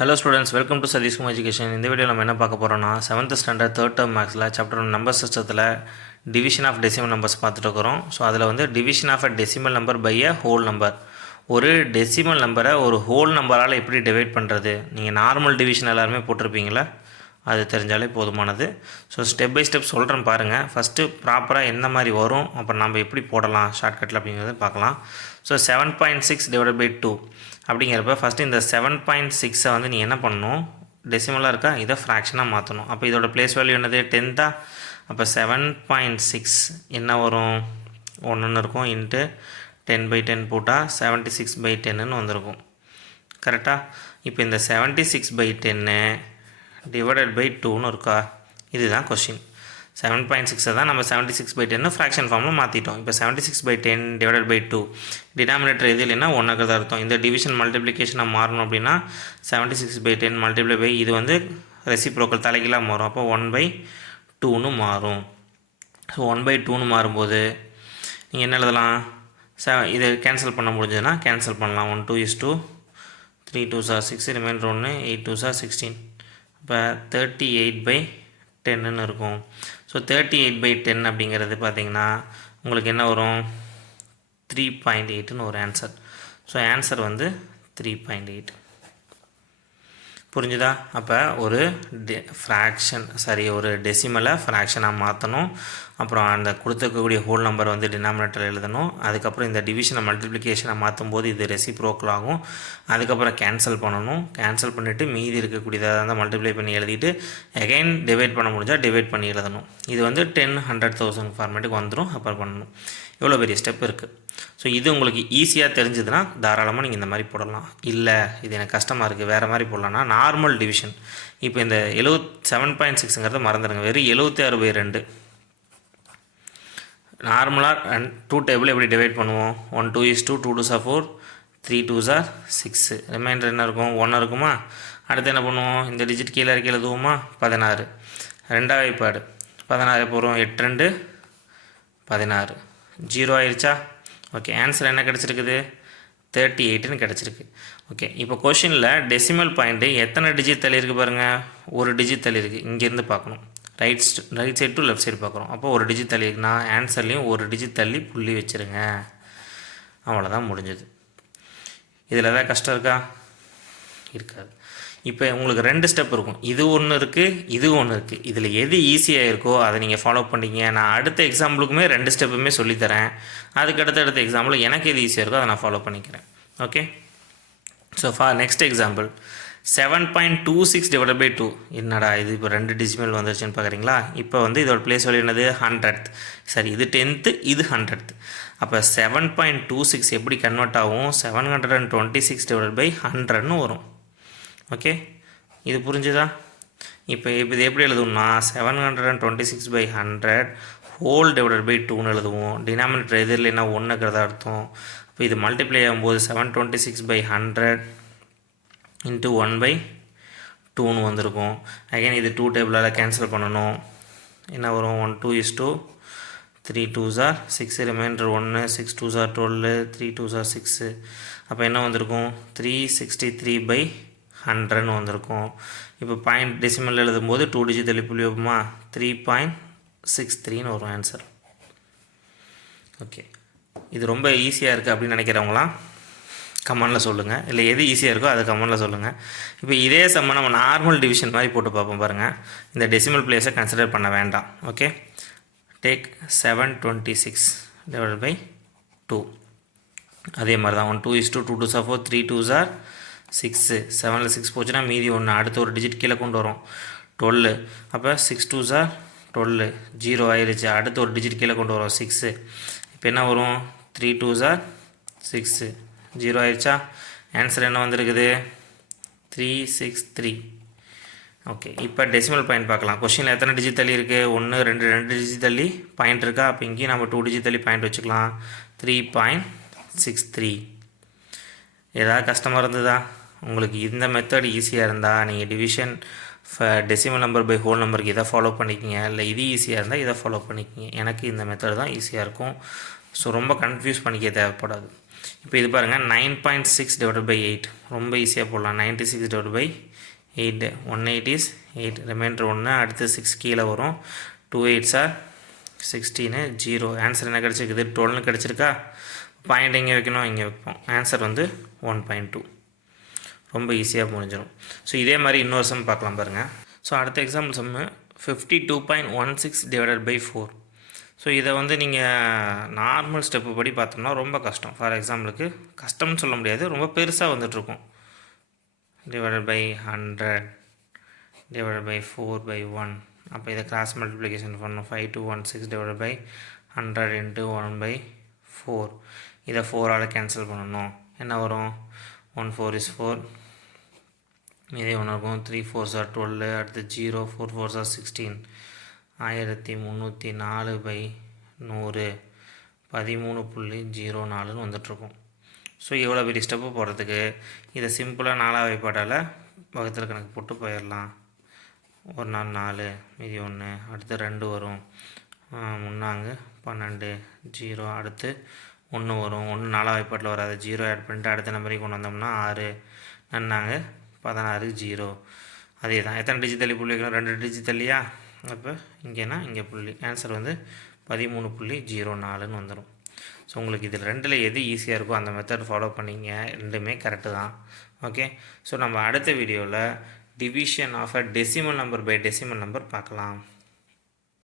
Hello students, welcome to Sadish Kumar Education. இந்த வீடியோவில் நம்ம என்ன பார்க்க போகிறோம்னா 7th ஸ்டாண்டர்ட் தேர்ட் டேர்ம் மேக்ஸில் சாப்டர் நம்பர் சிஸ்டத்தில் டிவிஷன் ஆஃப் டெசிமல் நம்பர்ஸ் பார்த்துட்டு இருக்கிறோம். ஸோ அதில் வந்து division of a decimal number by a whole number, ஒரு டெசிமல் நம்பரை ஒரு ஹோல் நம்பரால் எப்படி டிவைட் பண்ணுறது. நீங்கள் நார்மல் டிவிஷன் எல்லாருமே போட்டிருப்பீங்களா, அது தெரிஞ்சாலே போதுமானது. ஸோ ஸ்டெப் பை ஸ்டெப் சொல்கிறேன் பாருங்கள். ஃபஸ்ட்டு ப்ராப்பராக எந்த மாதிரி வரும், அப்புறம் நம்ம எப்படி போடலாம் ஷார்ட்கட்டில் அப்படிங்கிறது பார்க்கலாம். ஸோ 7.6 டிவைடட் பை 2 அப்படிங்கிறப்ப ஃபஸ்ட்டு இந்த 7.6 வந்து நீங்கள் என்ன பண்ணணும், டெசிமலாக இருக்கா, இதை ஃப்ராக்ஷனாக மாற்றணும். அப்போ இதோட ப்ளேஸ் வேல்யூ என்னது, 10 அப்போ 7.6 என்ன வரும், 1 இருக்கும் இன்ட்டு 10/10 போட்டால் 76/10ன்னு வந்திருக்கும். கரெக்டாக? இப்போ இந்த 76/10 டிவைடட் பை 2ன்னு இருக்கா, இதுதான் கொஷின். 7.6 தான் நம்ம 76/10 ஃப்ராக்ஷன் ஃபார்மில் மாற்றிட்டோம். இப்போ 76/10 டிவைடட் பை 2 டினாமினேட்டர் எது இல்லைன்னா 1க்கு தான் அர்த்தம். இந்த டிவிஷன் மல்டிப்ளிகேஷனாக மாறணும் அப்படின்னா 76/10 மல்டிப்ளை பை இது வந்து ரெசிப்ரோக்கல் தலைகீழாக மாறும். அப்போ 1/2ன்னு மாறும். ஸோ 1/2ன்னு மாறும்போது நீங்கள் என்ன எழுதலாம், இதை கேன்சல் பண்ண முடிஞ்சதுன்னா கேன்சல் பண்ணலாம். 1 2 is 2, 3 2s are 6, reminder 1, 8 2s are 16. இப்போ 38/10ன்னு இருக்கும். ஸோ 38/10 அப்படிங்கிறது பார்த்திங்கன்னா உங்களுக்கு என்ன வரும், 3.8ன்னு ஒரு ஆன்சர். ஸோ ஆன்சர் வந்து 3.8. புரிஞ்சுதா? அப்போ ஒரு ஒரு டெசிமலை ஃப்ராக்ஷனாக மாற்றணும். அப்புறம் அந்த கொடுத்துருக்கக்கூடிய ஹோல் நம்பர் வந்து டினாமினேட்டர் எழுதணும். அதுக்கப்புறம் இந்த டிவிஷனை மல்டிப்ளிகேஷனை மாற்றும் போது இது ரெசிப்ரோக்கல் ஆகும். அதுக்கப்புறம் கேன்சல் பண்ணணும். கேன்சல் பண்ணிவிட்டு மீதி இருக்கக்கூடியதாக இருந்தால் மல்டிப்ளை பண்ணி எழுதிட்டு அகைன் டிவைட் பண்ண முடிஞ்சால் டிவைட் பண்ணி எழுதணும். இது வந்து 10 100,000 ஃபார்மேட்டுக்கு வந்துடும். அப்புறம் பண்ணணும். இவ்வளோ பெரிய ஸ்டெப் இருக்குது. ஸோ இது உங்களுக்கு ஈஸியாக தெரிஞ்சதுன்னா தாராளமாக நீங்கள் இந்த மாதிரி போடலாம். இல்லை இது எனக்கு கஷ்டமாக இருக்குது, வேறு மாதிரி போடலான்னா நார்மல் டிவிஷன். இப்போ இந்த 7.6ங்கிறத மறந்துடுங்க, வெறும் 76/2. நார்மலாக 2 டேபிள் எப்படி டிவைட் பண்ணுவோம், 1 2 is 2, 2 2s are 4, 3 2s are 6, reminder என்ன இருக்கும், 1 இருக்குமா. அடுத்து என்ன பண்ணுவோம், இந்த டிஜிட் கீழே இருக்க எழுதுவோமா, 16. ரெண்டாவது வாய்ப்பாடு 16 போகிறோம், 8 2 16, 0 ஆயிடுச்சா. ஓகே, ஆன்சர் என்ன கிடச்சிருக்குது, 38ன்னு கிடச்சிருக்கு. ஓகே, இப்போ கொஷினில் டெசிமல் பாயிண்ட்டு எத்தனை டிஜிட் தள்ளி இருக்குது பாருங்கள், ஒரு டிஜிட் தள்ளி இருக்குது. இங்கேருந்து பார்க்கணும், right side to left side பார்க்குறோம். அப்போ ஒரு டிஜிட் தள்ளி இருக்குன்னா ஆன்சர்லேயும் ஒரு டிஜிட் தள்ளி புள்ளி வச்சுருங்க. அவ்வளோதான் முடிஞ்சது. இதில் ஏதாவது கஷ்டம் இருக்கா, இருக்காது. இப்போ உங்களுக்கு 2 ஸ்டெப் இருக்கும், இது ஒன்று இருக்குது, இது ஒன்று இருக்குது. இதில் எது ஈஸியாக இருக்கோ அதை நீங்கள் ஃபாலோ பண்ணிங்க. நான் அடுத்த எக்ஸாம்பிளுக்குமே 2 ஸ்டெப்புமே சொல்லித்தரேன். அதுக்கு அடுத்த எக்ஸாம்பிள் எனக்கு எது ஈஸியாக இருக்கோ அதை நான் ஃபாலோ பண்ணிக்கிறேன். Okay, so for next example 7.26 divided by 2. என்னடா இது இப்போ 2 டெசிமல் வந்துருச்சுன்னு பார்க்குறீங்களா. இப்போ வந்து இதோட ப்ளேஸ் வேல்யூ என்னது, 100th. சரி, இது 10th, இது 100th. அப்போ 7.26 எப்படி கன்வெர்ட் ஆகும், 726 டிவைடட் பை 100ன்னு வரும். ஓகே, இது புரிஞ்சுதா? இப்போ இது எப்படி எழுதுவோம்னா 726/100 ஹோல் டிவைடட் பை 2ன்னு எழுதுவோம். டினாமினேட்டர் எது இல்லைன்னா 1ங்கிறதா அர்த்தம். இப்போ இது மல்டிப்ளை ஆகும்போது 726/100 இன்ட்டு 1/2ன்னு வந்திருக்கும். அகைன் இது 2 டேபிளால் கேன்சல் பண்ணணும். என்ன வரும், 1 2 is 2, 3 2s are 6, reminder 1, 6 2s are 12, 3 2s are 6. அப்போ என்ன வந்திருக்கும், 363/100ன்னு வந்திருக்கும். இப்போ பாயிண்ட் டெசிமல் எழுதும்போது 2 டிஜிட் தள்ளி புள்ளி வைப்போமா, 3.63ன்னு வரும் ஆன்சர். ஓகே, இது ரொம்ப ஈஸியாக இருக்குது அப்படின்னு நினைக்கிறவங்களாம் கமெண்டில் சொல்லுங்கள். இல்லை எது ஈஸியாக இருக்கோ அதை கமெண்டில் சொல்லுங்கள். இப்போ இதே சம்ம நம்ம நார்மல் டிவிஷன் மாதிரி போட்டு பார்ப்போம் பாருங்கள். இந்த டெசிமல் பிளேஸை கன்சிடர் பண்ண வேண்டாம். Okay, take 726 divided by 2. அதே மாதிரி தான் 1 2 is 2, 2 2s are 4, 3 2s are 6. 7ல் 6 போச்சுன்னா மீதி 1, அடுத்த ஒரு டிஜிட் கீழே கொண்டு வரும், 12. அப்போ 6 2s are 12, 0 ஆயிடுச்சு. அடுத்த ஒரு டிஜிட் கீழே கொண்டு வரும், 6. இப்போ என்ன வரும், 3 2s are 6, 0 ஆயிடுச்சா. ஆன்சர் என்ன வந்திருக்குது, 363. ஓகே, இப்போ டெசிமல் பாயிண்ட் பார்க்கலாம். கொஷினில் எத்தனை டிஜிட் தள்ளி இருக்குது, 1 2 டிஜிட் தள்ளி பாயிண்ட் இருக்கா. அப்போ இங்கேயும் நம்ம 2 டிஜிட் தள்ளி பாயிண்ட் வச்சுக்கலாம், 3.63. ஏதாவது கஷ்டமாக இருந்ததா உங்களுக்கு? இந்த மெத்தட் ஈஸியாக இருந்தால் நீங்கள் division decimal number by whole நம்பருக்கு இதை ஃபாலோ பண்ணிக்கிங்க. இல்லை இது ஈஸியாக இருந்தால் இதை ஃபாலோ பண்ணிக்கிங்க. எனக்கு இந்த மெத்தட் தான் ஈஸியாக இருக்கும். ஸோ ரொம்ப கன்ஃபியூஸ் பண்ணிக்க தேவைப்படாது. இப்போ இது பாருங்கள் 9.6 டிவைடட் பை 8 ரொம்ப ஈஸியாக போடலாம். 96 டிவைட் பை 8 1/8 இஸ் 8 ரிமைண்டர் 1 அடுத்து 6 கீழே வரும். 2 8s are 16 0 ஆன்சர் என்ன கிடச்சிருக்குது 12 கிடச்சிருக்கா. பாயிண்ட் எங்கே வைக்கணும் இங்கே வைப்போம். ஆன்சர் வந்து 1.2 ரொம்ப ஈஸியாக முடிஞ்சிடும். ஸோ இதே மாதிரி இன்னொரு சம் பார்க்கலாம் பாருங்கள். ஸோ அடுத்த example sum 52.16 divided by 4. So இதை வந்து நீங்கள் நார்மல் ஸ்டெப்பு படி பார்த்தோம்னா ரொம்ப கஷ்டம். ஃபார் எக்ஸாம்பிளுக்கு கஷ்டம்னு சொல்ல முடியாது, ரொம்ப பெருசாக வந்துட்டுருக்கும். Divided by 100 divided by 4/1. அப்போ இதை கிராஸ் மல்டிப்ளிகேஷன் பண்ணணும். 5216 டிவைடட் பை 100 இன்ட்டு 1/4. இதை 4ஆல் கேன்சல் பண்ணணும். என்ன வரும் 1 4 is 4. இதே ஒன்று இருக்கும் 3 4s are 12. அடுத்து 0 4 4s are 16. 1304/100 13.04 வந்துட்டுருக்கும். ஸோ எவ்வளோ பெரிய ஸ்டெப்பு போடுறதுக்கு இதை சிம்பிளாக 4ஆம் வாய்ப்பாட்டால் வகுத்தில் கணக்கு போட்டு போயிடலாம். ஒரு நாள் 4 மீதி 1 அடுத்து 2 வரும். 3 12 0 அடுத்து 1 வரும். 1 4ஆம் வாய்ப்பாட்டில் வராது. 0 ஆட் பண்ணிட்டு அடுத்த நம்பரையும் கொண்டு வந்தோம்னா 6 நன்னாங்க 16 0. அதே தான். எத்தனை டிஜிட் தள்ளி புள்ளி வைக்கணும் 2 டிஜிட் தள்ளியா. அப்போ இங்கேனா இங்கே புள்ளி. ஆன்சர் வந்து 13.04ன்னு வந்துடும். ஸோ உங்களுக்கு இதில் 2ல் எது ஈஸியாக இருக்கோ அந்த மெத்தட் ஃபாலோ பண்ணிங்க. ரெண்டுமே கரெக்டு தான். ஓகே. ஸோ நம்ம அடுத்த வீடியோவில் division of a decimal number by decimal number பார்க்கலாம்.